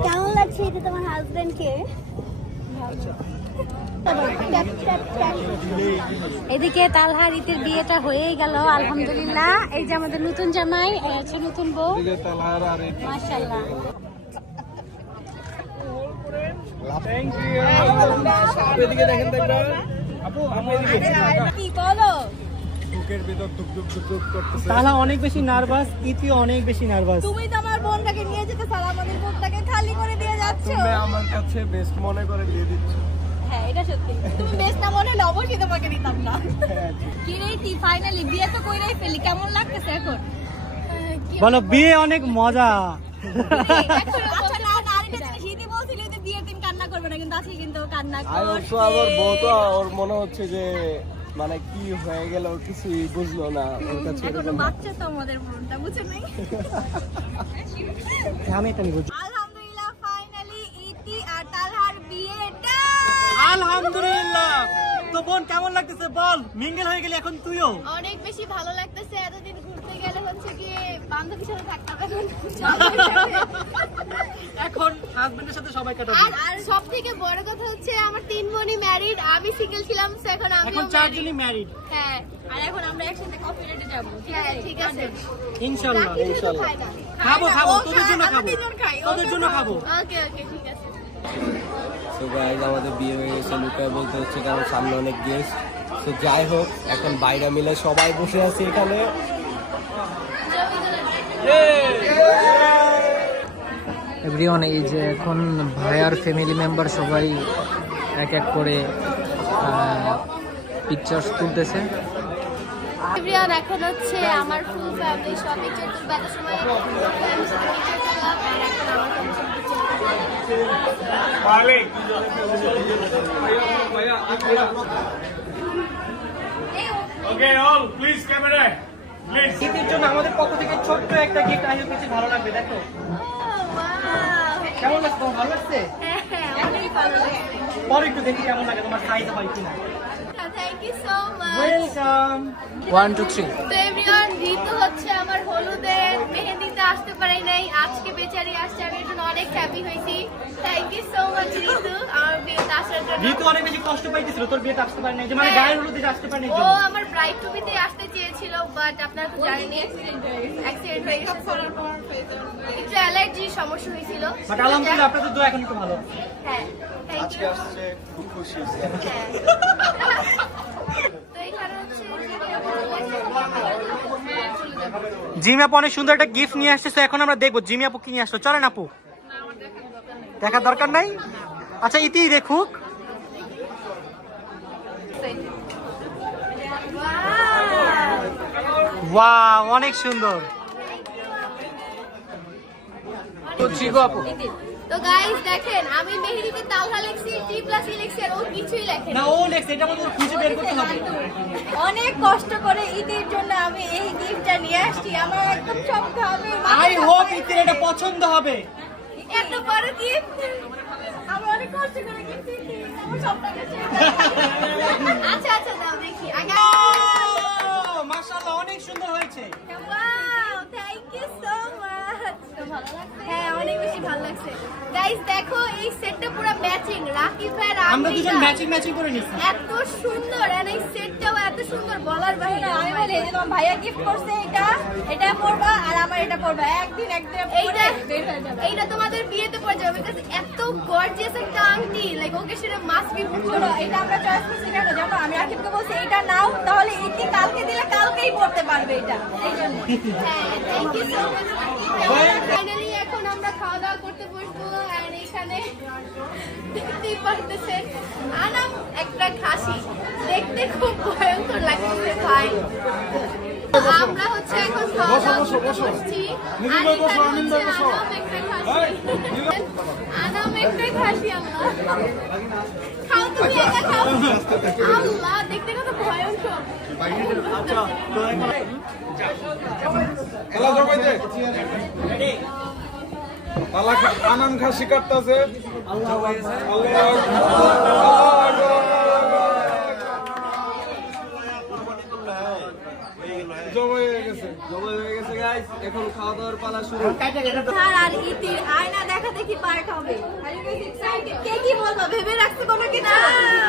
কেমন লাগছে এটা তোমার হাজবেন্ডকে? এদিকে তালহা রীতির বিয়েটা হয়েই গেল আলহামদুলিল্লাহ। এই যে আমাদের নতুন জামাই, এই হচ্ছে নতুন বউ। এদিকে তালহার আর এই মাশাআল্লাহ। Thank you. আপু এদিকে দেখেন তো একবার। আপু, আপু এদিকে। কি বলো? বুকের ভিতর টুক টুক টুক টুক করতেছে। তাহলে অনেক বেশি নার্ভাস, ইতি অনেক বেশি নার্ভাস। তুমি তো আমার বোনটাকে নিয়ে যেতে চাও, আমাদের বোনটাকে খালি করে দিয়ে যাচ্ছো। তুমি আমার কাছে বেস্ট মনে করে দিয়ে দিচ্ছ। হ্যাঁ, এটা সত্যি। তুমি বেস্ট না মনে হলে অবশ্যই তোমাকে দিতাম না। কি রে তুই ফাইনালি বিয়ে তো কইরাই ফেলি, কেমন লাগতেছে এখন? বলো বিয়ে অনেক মজা। আচ্ছা না না, আরেকটা জিনিস ইতি বলছিল যে বিয়ের দিন কান্না করবে না, কিন্তু আজকে কিন্তু ও কান্না আর করছে। আমার বউ তো ওর মনে হচ্ছে যে মানে কি হয়ে গেল কিছুই বুঝলো না ওর কাছে এখনো বাচ্চা তো আমাদের বোনটা, বুঝছো নাই? আমি এটা বুঝি। আলহামদুলিল্লাহ ফাইনালি ইতি আর তালহার বিয়েটা। আলহামদুলিল্লাহ। তো বোন কেমন লাগতেছে বল? মিঙ্গেল হয়ে গেলি এখন তুইও। অনেক বেশি ভালো লাগতেছে। এতদিন ঘুরতে গেলে হচ্ছে কি বান্ধবীর সাথে থাকতাম, এখন হাজবেন্ডের সাথে সবাই কাটাবো। আর সব থেকে বড় কথা হচ্ছে আমার 3 বোনই ম্যারিড, আমি সিঙ্গেল ছিলাম, তো এখন এখন আমিও 4 married। জনই ম্যারিড। হ্যাঁ আর এখন আমরা একসাথে কফি ডেটে যাবো। হ্যাঁ ঠিক আছে। ইনশাআল্লাহ। বাকি শুধু খাই না। খাবো খাবো, ও তোদের খায়, জন্য আমরা খাবো। তিনজন খাই, ও তোদের জন্য খাবো। ওকে ওকে ঠিক আছে। তো গাইজ আমাদের বিয়ে হয়ে গেছে, লুকায় বলতে হচ্ছে কারণ সামনে অনেক গেস্ট। তো যাই হোক, এখন বাইরে মিলে সবাই বসে আছি এখানে। এভরিওয়ান, এই যে এখন ভাইয়ার ফ্যামিলি মেম্বার সবাই এক এক করে পিকচার্স তুলতেছে। এভরিওয়ান, এখন হচ্ছে আমার ফুল ফ্যামিলি সব পিকচার তুলবে। এত সময় ফ্যামিলির সাথে পিকচার তুললাম, আর এখন আমার ফ্যামিলির সাথে পিকচার ঈদের জন্য আমাদের পক্ষ থেকে ছোট্ট একটা গিফট আইও কিছু ভালো লাগবে দেখো। কেমন লাগছে? তোমার ভালো লাগছে? হ্যাঁ হ্যাঁ, অনেক ভালো লাগছে। পরে একটু দেখি কেমন লাগে, তোমার সাইজ হয় কিনা। Thank you so much. Welcome. 1 2 3 তো এভরিওয়ান, ঋতু হচ্ছে আমার হলুদে মেহেন্দিতে আসতে পারি নাই, আজকে বেচারি আসছে, আমি এর জন্য অনেক হ্যাপি হয়েছি। থ্যাংক ইউ সো মাচ ঋতু আমার বিয়েতে আসার জন্য। ঋতু অনেক বেশি কষ্ট পাইতেছিল তোর বিয়েতে আসতে পারে নাই, যে মানে গায়ের হলুদে আসতে পারে নাই। ও আমার ব্রাইড টু বিতে আসতে চেয়েছিল, বাট আপনারা তো জানেনই অ্যাক্সিডেন্ট হয়ে গেছে, একটু অ্যালার্জির সমস্যা হয়েছিল। বাট আলহামদুলিল্লাহ আপনাদের দোয়া এখন একটু ভালো। হ্যাঁ থ্যাংক আজকে ইউ। আসছে, খুব খুশি। হ্যাঁ। তো এখানে হচ্ছে জিমি আপু অনেক সুন্দর একটা গিফট নিয়ে আসছে, এখন আমরা দেখবো জিমি আপু কি নিয়ে আসলো। চলেন আপু, দেখার দরকার নাই। আচ্ছা ইতি দেখুক। ওয়াও, অনেক সুন্দর। তো গাইস দেখেন, আমি মেহেদিতে তালহা লিখছি, T+ লিখছি, আর ও কিছুই লেখে না ও লেখছে, এটা আমাদের খুঁজে বের করতে হবে। অনেক কষ্ট করে ঈদের জন্য আমি এই গিফটটা নিয়ে আসছি, আমার একদম চমকে হবে। আই হোপ ইতির এটা পছন্দ হবে। এত বড় গিফট আমি অনেক কষ্ট করে গিফট দিয়েছি, আমার সবটা গেছে। আচ্ছা আচ্ছা দাও দেখি আগে। মাশাআল্লাহ অনেক সুন্দর হয়েছে। Wow, thank you so much. ভালো লাগছে? হ্যাঁ অনেক বেশি ভালো লাগছে। গাইস দেখো, এই সেটটা পুরো ম্যাচিং, রাকিব ভাই আর আমরা দুজন আমিনা। ম্যাচিং ম্যাচিং করে নিছি। এত সুন্দর, আর এই সেটটাও এত সুন্দর বলার বাইরে। আমি বলি এই যে তোমার ভাইয়া গিফট করছে, এটা পরবা আর আমার এটা পরবা, একদিন এইটা বের হয়ে যাবে। এইটা তোমাদের বিয়েতে পড়ে যাবে, বিকজ এত গর্জিয়াস একটা আংটি, লাইক ওকে সেটা মাস্ট বি। শোনো, এটা আমরা চয়েস করছি কেন জানো? আমি রাকিবকে বলছি এটা নাও, তাহলে ইতি কালকে দিলে কালকেই পড়তে পারবে এটা, এই জন্য। হ্যাঁ thank you so much. Finally এখন আমরা খাওয়া দাওয়া করতে বসবো, আর এখানে দেখতেই পারতেছেন আনাম একটা খাসি, দেখতে খুব ভয়ঙ্কর লাগছে ভাই। আমরা হচ্ছে এখন বসো বসো বসো নিদিন ভাই বসো আমিন ভাই বসো আনাম একটাই খাসি আল্লাহ খাও তুমি একা খাও আল্লাহ দেখতে কত ভয়ঙ্কর আচ্ছা তো খেলা জবাই দে তালা আনান খাসি কাটতাছে আল্লাহ জবাই হয়ে গেছে গাইস এখন খাওয়া দাওয়ার পালা শুরু। স্যার আর ইতির আয়না দেখা দেখি পার্ট হবে। Are you guys excited? কে কি বলবো ভেবে রাখতে কোনো কিছু?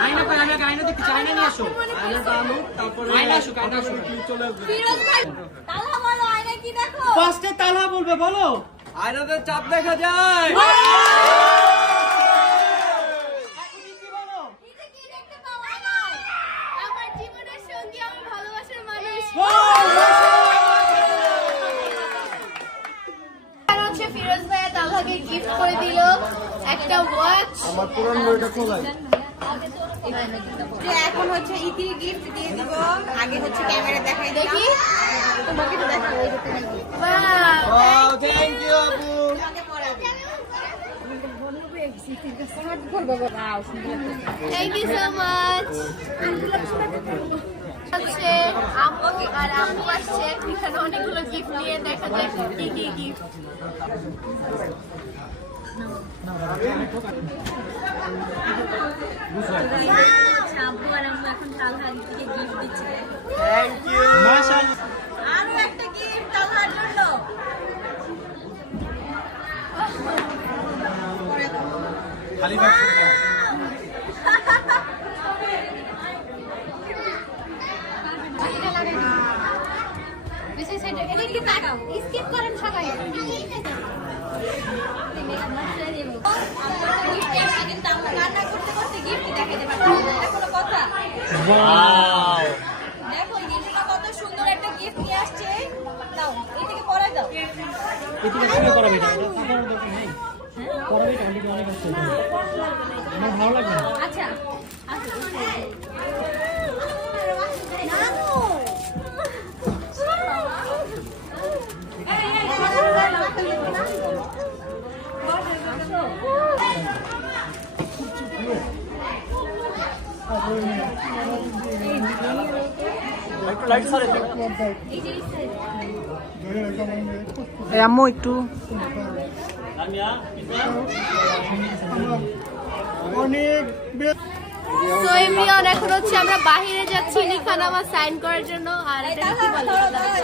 আয়না কই আমি আয়না দেখতে চাই না নিয়ে আসো আয়নাটা আনো তারপরে আয়না আসুক আয়না আসুক চলে আসবে। ফিরোজ ভাই তালা বলো আয়না কি দেখো? ফার্স্টে তালহা বলবে বলো আয়নাতে চাপ দেখা যায়। ইতি কি দেখতে পাও আয়নায়? আমার জীবনের সঙ্গী আমার ভালোবাসার মানুষ আর হচ্ছে ফিরোজ ভাইয়া তালহাকে গিফট করে দিল একটা ওয়াচ আমার পুরান বইটা খোলাই। যে এখন হচ্ছে ইতির গিফট দিয়ে দিব। আগে হচ্ছে ক্যামেরা দেখাই দেখি তোমাকে তো দেখাবো এই দেখতে বাহ ওয়াও থ্যাংক ইউ আপু। থ্যাংক ইউ সো মাচ হচ্ছে আম্মু আর আম্মু আসছে এখানে অনেকগুলো গিফট নিয়ে দেখা যায় কি কি গিফট আব্বু আর আম্মু এখন তালহার থেকে গিফট দিচ্ছে। Thank you. মাশাআল্লাহ আরো একটা গিফট তালহার জন্য। খালি বাক্স এদিকে তাকাও স্কিপ করেন সবাই। গিফট আসছে কিন্তু আমরা রান্না করতে করতে গিফট দেখাতে পারছি না। এটা কোনো কথা? ওয়াও দেখো গিফটটা কত সুন্দর একটা গিফট নিয়ে আসছে। দাও এদিকে পরে দাও। এদিকে শুরু করো এটা এটা করার দরকার নেই করো এটা অনেক অনেক আছে আমার ভালো লাগবে না আচ্ছা নানু একটু লাইট সরে দাও। আম্মু একটু অনেক সো এভরিওয়ান এখন হচ্ছে আমরা বাইরে যাচ্ছি লিখানামা সাইন করার জন্য আর এটা কি বলে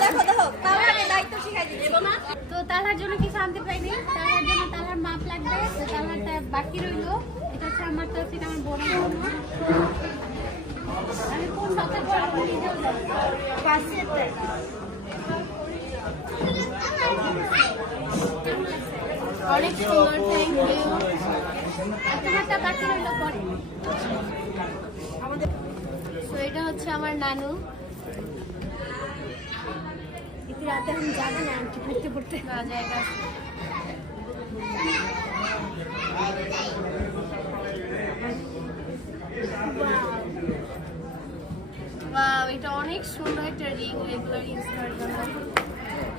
দেখো দেখো তাহলে দায়িত্ব শিখাই দিচ্ছি না। তো তালহার জন্য কিছু আনতে পাইনি, তালহার জন্য তালহার মাপ লাগবে, তো তালহারটা বাকি রইলো। এটা হচ্ছে আমার তরফ থেকে আমার বোনের জন্য। আমি কোন সপ্তাহে পড়াবো নিজেও জানি না। পাশেরটা। অনেক সুন্দর থ্যাংক ইউ আর তোমারটা বাকি রইলো পরে। সো এটা হচ্ছে আমার নানু ইতি রাতে আমি যাবো না আন্টি পড়তে পড়তে। না জায়গা ওয়াও এটা অনেক সুন্দর একটা রিং রেগুলার ইউজ করার জন্য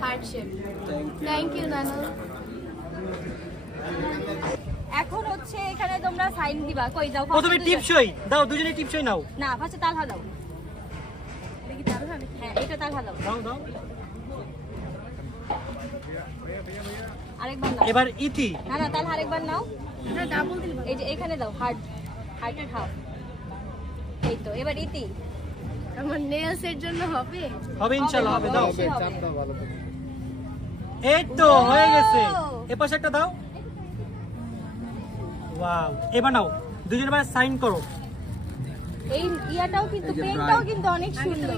হার্ট শেপ থ্যাংক ইউ নানু এখন হচ্ছে এখানে তোমরা সাইন দিবা। কই দাও প্রথমে টিপসই দাও দুজনে টিপসই নাও না ফার্স্টে তালহা দাও। দেখি তালহা হ্যাঁ এটা তালহা দাও। দাও দাও আরেকবার নাও। এবার ইতি না না তালহা আরেকবার নাও। না ডাবল দিল। এই যে এখানে দাও হার্টের হাফ। এই তো এবার ইতি। আমার নেলস এর জন্য হবে হবে ইনশাআল্লাহ হবে দাও অবশ্যই হবে। চাপটা ভালো এই তো হয়ে গেছে এই পাশে একটা দাও ওয়াও এবার নাও দুজনে ভাই সাইন করো এই ইয়াটাও কিন্তু পেনটাও কিন্তু অনেক সুন্দর।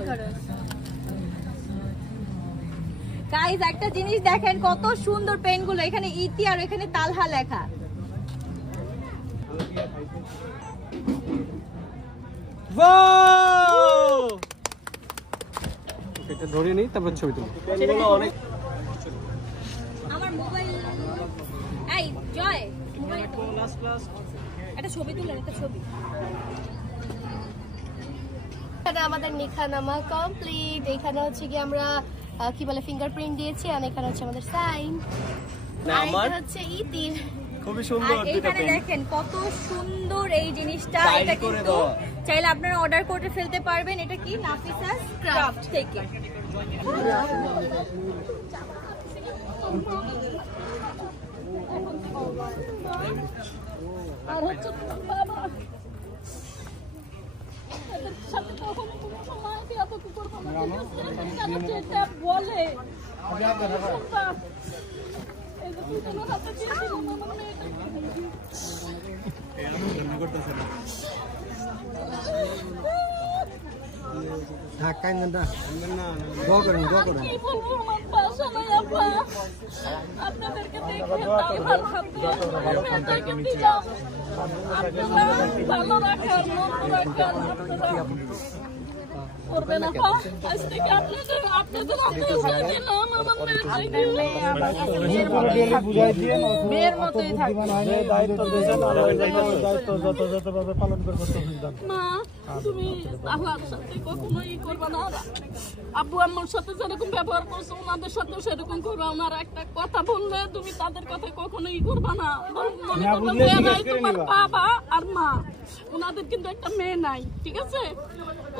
গাইস একটা জিনিস দেখেন কত সুন্দর পেনগুলো, এখানে ইতি আর এখানে তালহা লেখা। ওয়াও এটা ধরে নেই তারপর ছবি তুলি পেনগুলো অনেক আমার মোবাইল এই জয় মোবাইল একটা ছবি তুলেন একটা ছবি। এখানে আমাদের নিখানামা কমপ্লিট। এখানে হচ্ছে কি আমরা কি বলে ফিঙ্গারপ্রিন্ট দিয়েছি, আর এখানে হচ্ছে আমাদের সাইন, না আর আমার এটা হচ্ছে ইতির। খুবই আর সুন্দর দুটো এইখানে পেন দেখেন কত সুন্দর এই জিনিসটা। Style এটা করে কিন্তু দেওয়া। চাইলে আপনারা অর্ডার করে ফেলতে পারবেন। এটা কি নাফিসাস ক্রাফট থেকে। আর হচ্ছে বাবা এদের সাথে কখনো কোনো সময় আপত্তি করবো না, ঠিক আছে? কেন যেটা বলে শুনবা। এই যে দুজনের হাতে দিয়েছিলাম আমার কি বলবো, আমার বাসা নাই আপা। আপনাদেরকে দেখে তাই ভালো আপনাদেরকে দিলাম। আপনারা ভালো রাখার, মন্দ রাখার আপনারা করবেন আপা। আজ থেকে আপনাদের হাতে উঠে দিলাম আমার মেয়ের মতোই থাকবে। মা তুমি আল্লাহর সাথে কখনোই করবে না। আব্বু আম্মুর সাথে যেরকম ব্যবহার করছো ওনাদের সাথেও সেরকম করবে। আমার একটা কথা বললে তুমি তাদের কথা কখনোই করবে না। মনে করবে মেয়ে নাই, তোমার বাবা আর মা, ওনাদের কিন্তু একটা মেয়ে নাই, ঠিক আছে?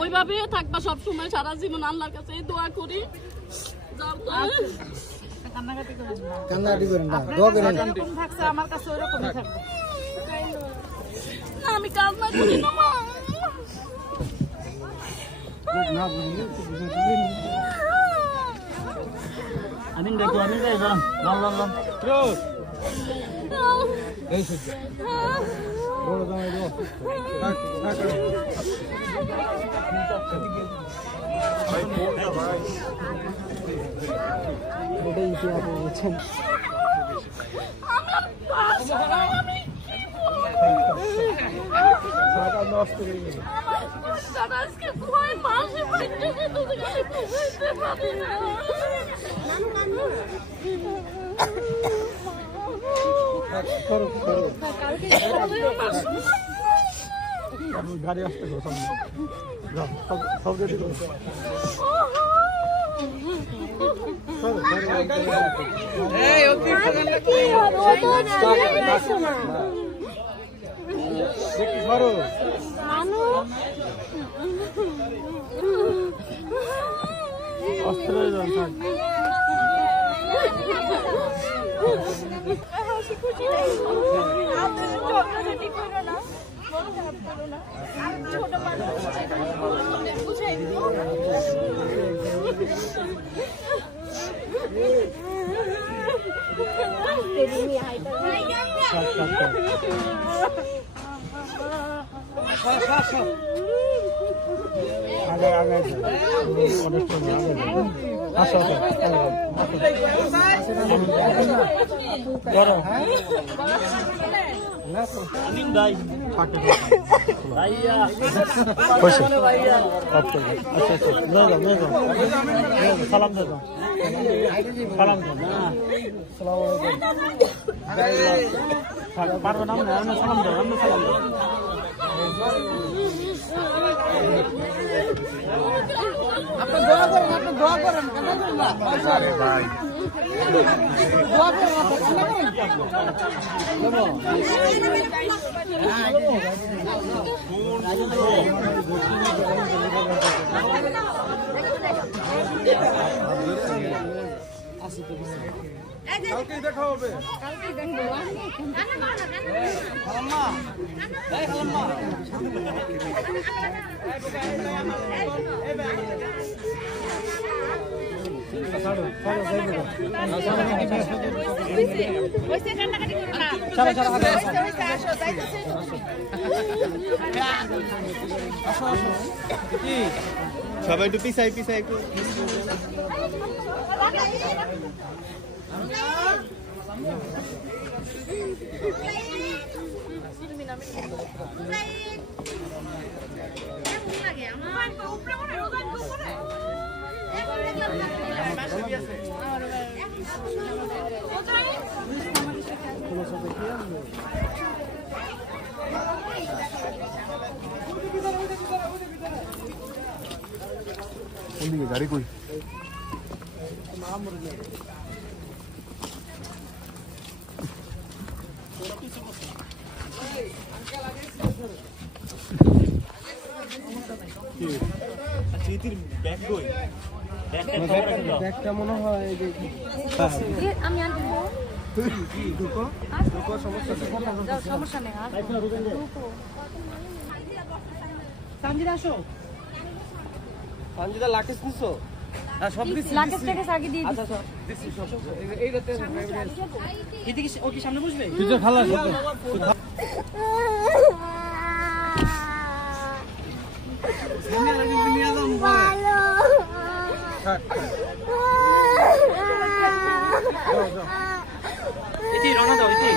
ওইভাবে থাকবা সব সময় সারা জীবন। আল্লাহর কাছে এই দোয়া করি। যেরকম থাকছে আমার কাছে ওইরকমই থাকবে। না আমি কান্না করি না মা। আজকে ভয় মাসে বাচ্চা বুঝতে পারি না। গাড়ি আসতে সামনে সব রেডি করো। ছোট মানুষ বুঝাই আগে আগে আসো করো সালাম দে সালাম পারবে না সালাম দে সালাম দে আপনি দোয়া করেন দোয়া করেন ভাই দোয়া করেন কালকে দেখা হবে কালকে দেখবো সবাই একটু পিছাই পিছাই একটু গাড়ি কই ব্যাগটা মনে হয় এই যে আমি আনবো ঢুকো সমস্যা নেই। সমস্যা নেই সানজিদা আসো। সঞ্জিতা লাকেশ নিছো? হ্যাঁ সব দিচ্ছি। লাকেশ টাকে আগে দিয়ে দিই। আচ্ছা দিচ্ছি সব। এইটাতে এদিকে ও কি সামনে বসবে? তুই যে খালা ইতি রওনা দাও ইতি।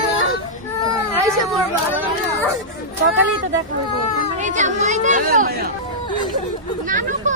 সকালেই তো দেখা হইবো। এই যে আম্মু এই দেখো নানু কো